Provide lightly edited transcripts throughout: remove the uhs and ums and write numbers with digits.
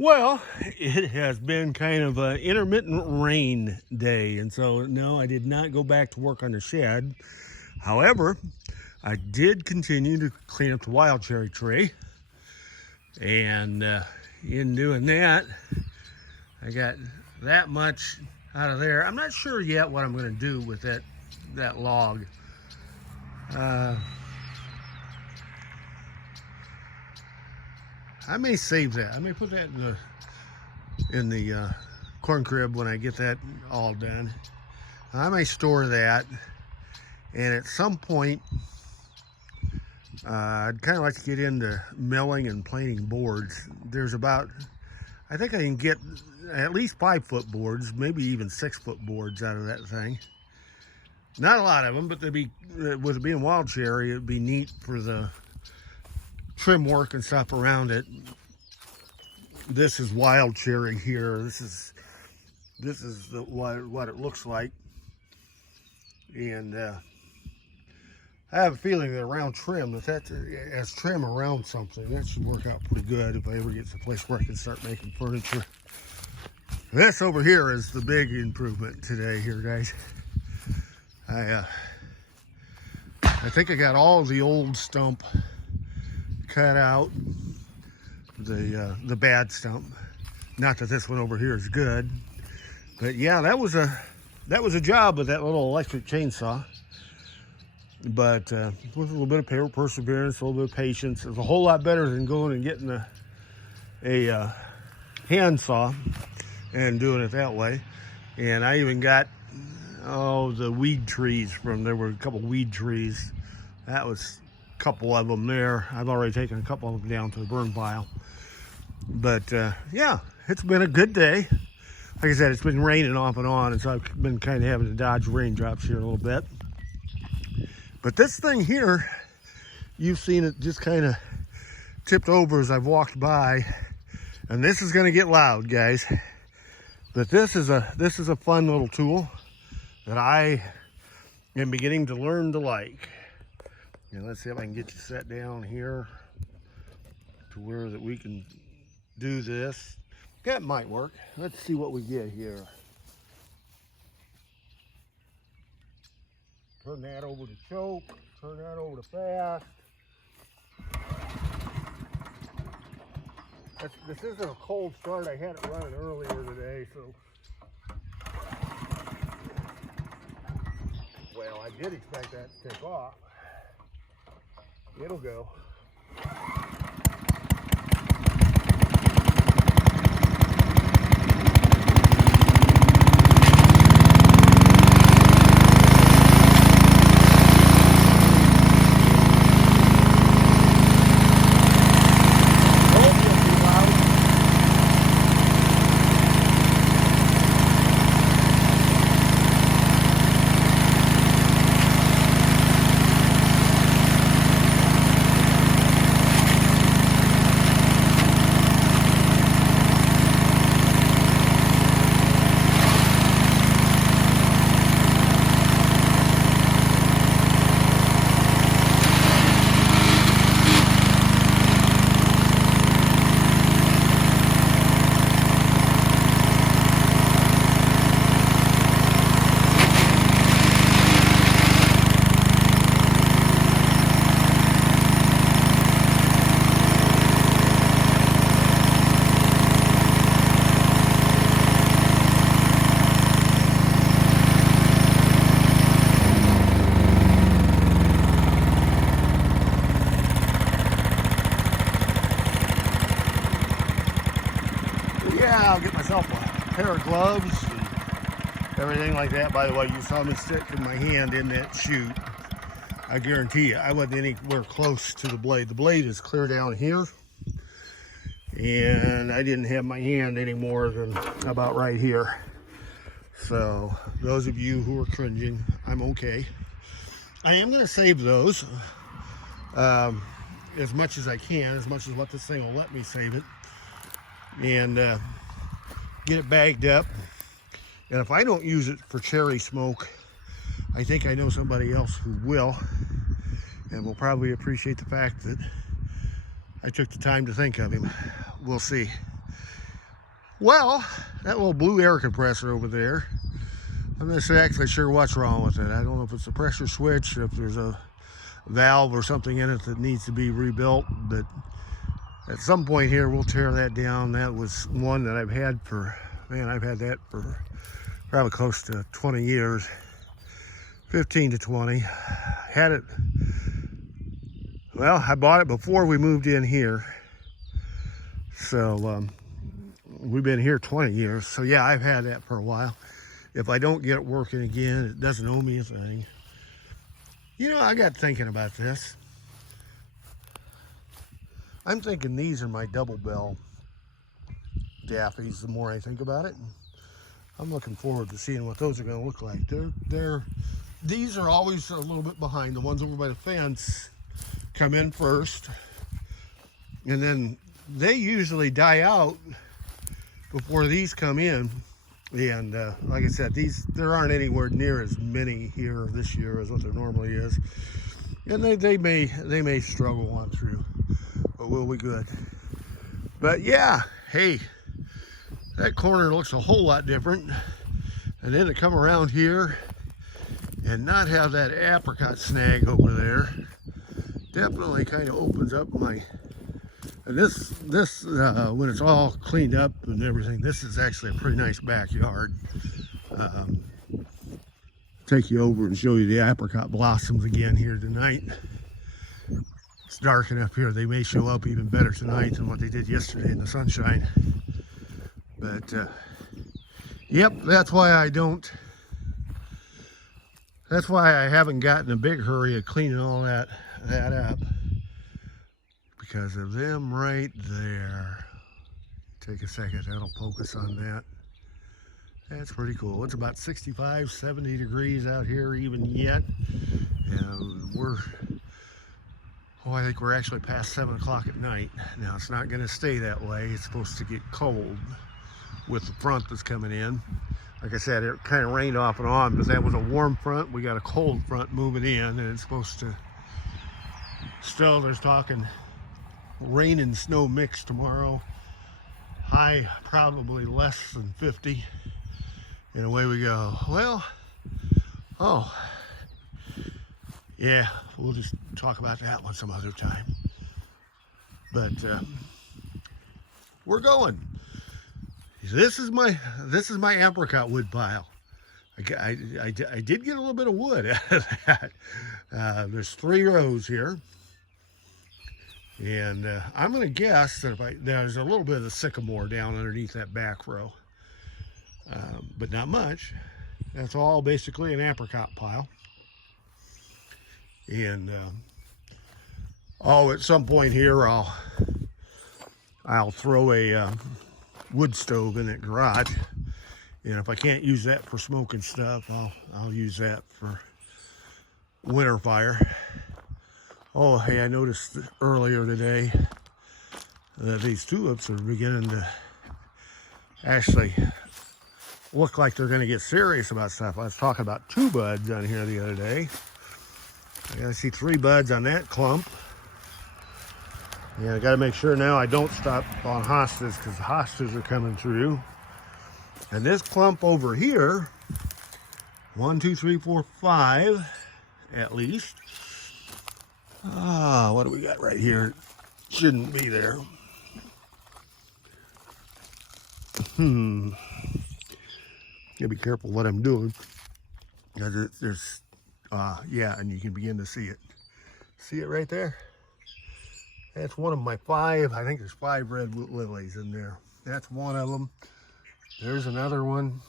Well, it has been kind of an intermittent rain day, and so no, I did not go back to work on the shed. However, I did continue to clean up the wild cherry tree, and in doing that, I got that much out of there. I'm not sure yet what I'm going to do with that log. I may save that. I may put that in the corn crib when I get that all done. I may store that, and at some point, I'd kind of like to get into milling and planing boards. There's about, I think I can get at least 5-foot boards, maybe even 6-foot boards out of that thing. Not a lot of them, but they'd be, with it being wild cherry, it'd be neat for the trim work and stuff around it. This is wild cherry here. This is what it looks like, and I have a feeling that around trim, as trim around something, that should work out pretty good if I ever get to a place where I can start making furniture. This over here is the big improvement today here, guys. I think I got all the old stump cut out, the bad stump. Not that this one over here is good, but yeah, that was a job with that little electric chainsaw. But with a little bit of perseverance, a little bit of patience, it's a whole lot better than going and getting a hand saw and doing it that way. And I even got the weed trees there were a couple weed trees. That was a couple of them there. I've already taken a couple of them down to the burn pile. But yeah, it's been a good day. Like I said, it's been raining off and on, and so I've been kind of having to dodge raindrops here a little bit. But this thing here, you've seen it just kind of tipped over as I've walked by, and this is going to get loud, guys. But this is a fun little tool that I am beginning to learn to like. And let's see if I can get you set down here to where that we can do this. That might work. Let's see what we get here. Turn that over to choke. Turn that over to fast. This isn't a cold start. I had it running earlier today, so. Well, I did expect that to take off. It'll go. Yeah, I'll get myself a pair of gloves and everything like that. By the way, you saw me sticking my hand in that chute. I guarantee you, I wasn't anywhere close to the blade. The blade is clear down here, and I didn't have my hand any more than about right here. So those of you who are cringing, I'm okay. I am going to save those as much as I can, as much as what this thing will let me save it, and get it bagged up. And if I don't use it for cherry smoke, I think I know somebody else who will, and will probably appreciate the fact that I took the time to think of him. We'll see. Well, that little blue air compressor over there, I'm not actually sure what's wrong with it. I don't know if it's a pressure switch, or if there's a valve or something in it that needs to be rebuilt, but at some point here we'll tear that down. That was one that I've had for, man, I've had that for probably close to 20 years, 15 to 20. Had it, well, I bought it before we moved in here, so we've been here 20 years. So yeah, I've had that for a while. If I don't get it working again, it doesn't owe me a thing. You know, I got thinking about this. I'm thinking these are my double bell Daffies the more I think about it. I'm looking forward to seeing what those are going to look like. These are always a little bit behind. The ones over by the fence come in first, and then they usually die out before these come in. And like I said, there aren't anywhere near as many here this year as what there normally is, and they may struggle on through, but we'll be good. But yeah, hey, that corner looks a whole lot different, and then to come around here and not have that apricot snag over there definitely kind of opens up my. And this when it's all cleaned up and everything, this is actually a pretty nice backyard. Take you over and show you the apricot blossoms again here tonight. It's dark enough here, they may show up even better tonight than what they did yesterday in the sunshine. But yep, that's why I haven't gotten a big hurry of cleaning all that up. Because of them right there. Take a second, that'll focus on that. That's pretty cool. It's about 65, 70 degrees out here even yet. And I think we're actually past 7 o'clock at night. Now it's not gonna stay that way. It's supposed to get cold with the front that's coming in. Like I said, it kind of rained off and on, but that was a warm front. We got a cold front moving in, and it's supposed to, still there's talking rain and snow mix tomorrow. High probably less than 50. And away we go. Well, oh, yeah, we'll just talk about that one some other time. But we're going. This is my apricot wood pile. I did get a little bit of wood out of that. There's 3 rows here. And I'm going to guess that there's a little bit of the sycamore down underneath that back row, but not much. That's all basically an apricot pile. And at some point here, I'll throw a wood stove in that garage, and if I can't use that for smoking stuff, I'll use that for winter fire. Oh, hey, I noticed earlier today that these tulips are beginning to actually look like they're going to get serious about stuff. I was talking about 2 buds on here the other day. I see 3 buds on that clump. And I got to make sure now I don't stop on hostas, because hostas are coming through. And this clump over here, 1, 2, 3, 4, 5 at least. What do we got right here? Shouldn't be there. Gotta be careful what I'm doing. Because there's, yeah, and you can begin to see it. See it right there? That's one of my 5, I think there's 5 red lilies in there. That's one of them. There's another one.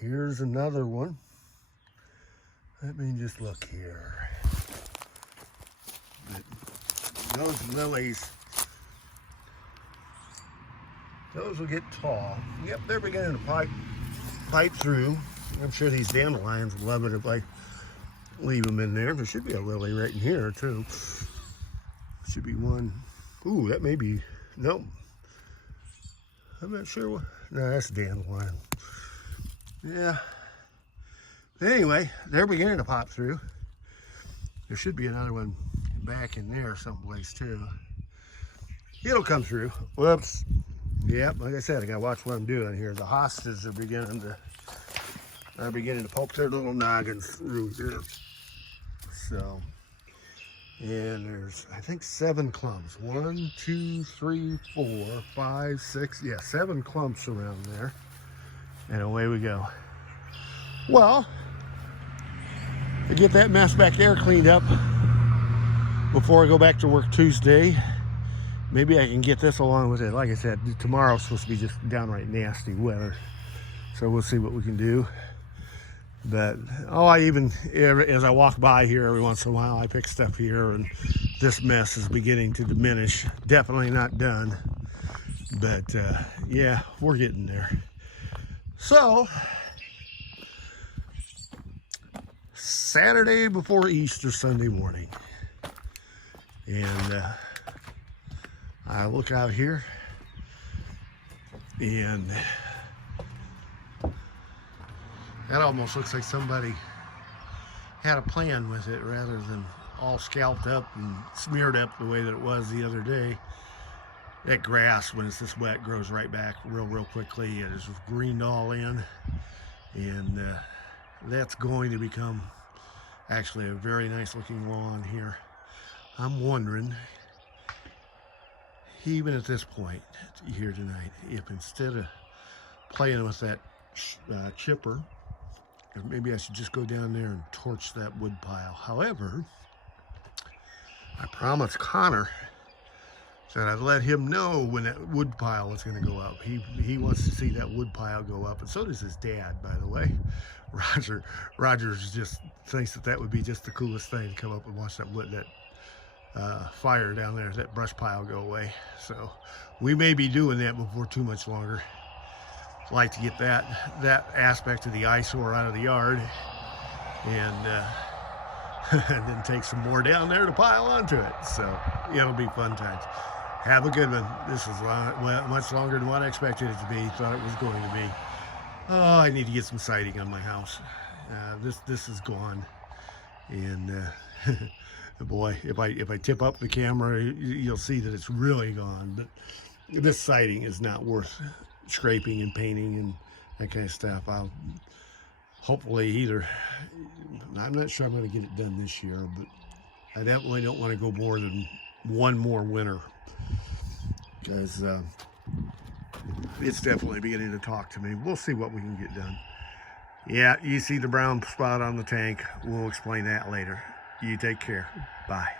Here's another one. Let me just look here. But those lilies, those will get tall. Yep, they're beginning to pipe through. I'm sure these dandelions will love it if I leave them in there. There should be a lily right in here too. Should be one. Ooh, that may be, nope. I'm not sure what, no, that's a dandelion. Yeah. Anyway, they're beginning to pop through. There should be another one back in there someplace too. It'll come through. Whoops. Yep, like I said, I gotta watch what I'm doing here. The hostas are beginning to poke their little noggins through here. So, and there's, I think, 7 clumps. 1, 2, 3, 4, 5, 6. Yeah, 7 clumps around there. And away we go. Well, to get that mess back there cleaned up before I go back to work Tuesday, maybe I can get this along with it. Like I said, tomorrow's supposed to be just downright nasty weather. So we'll see what we can do. But, as I walk by here every once in a while, I pick stuff here, and this mess is beginning to diminish. Definitely not done. But, yeah, we're getting there. So, Saturday before Easter, Sunday morning. And I look out here, and that almost looks like somebody had a plan with it rather than all scalped up and smeared up the way that it was the other day. That grass, when it's this wet, grows right back real quickly. It is greened all in, and that's going to become actually a very nice looking lawn here. I'm wondering, even at this point here tonight, if instead of playing with that chipper, maybe I should just go down there and torch that wood pile. However, I promised Connor that I'd let him know when that wood pile was going to go up. He wants to see that wood pile go up, and so does his dad, by the way. Rogers just thinks that would be just the coolest thing to come up and watch that fire down there, that brush pile go away. So we may be doing that before too much longer. Like to get that aspect of the eyesore out of the yard, and and then take some more down there to pile onto it. So it'll be fun times. Have a good one. This is much longer than what I expected it to be. Thought it was going to be. Oh, I need to get some siding on my house. This is gone, and boy, if I tip up the camera, you'll see that it's really gone. But this siding is not worth scraping and painting and that kind of stuff. I'll hopefully I'm not sure I'm going to get it done this year, but I definitely don't want to go more than one more winter, because it's definitely beginning to talk to me. We'll see what we can get done. Yeah, you see the brown spot on the tank. We'll explain that later. You take care. Bye.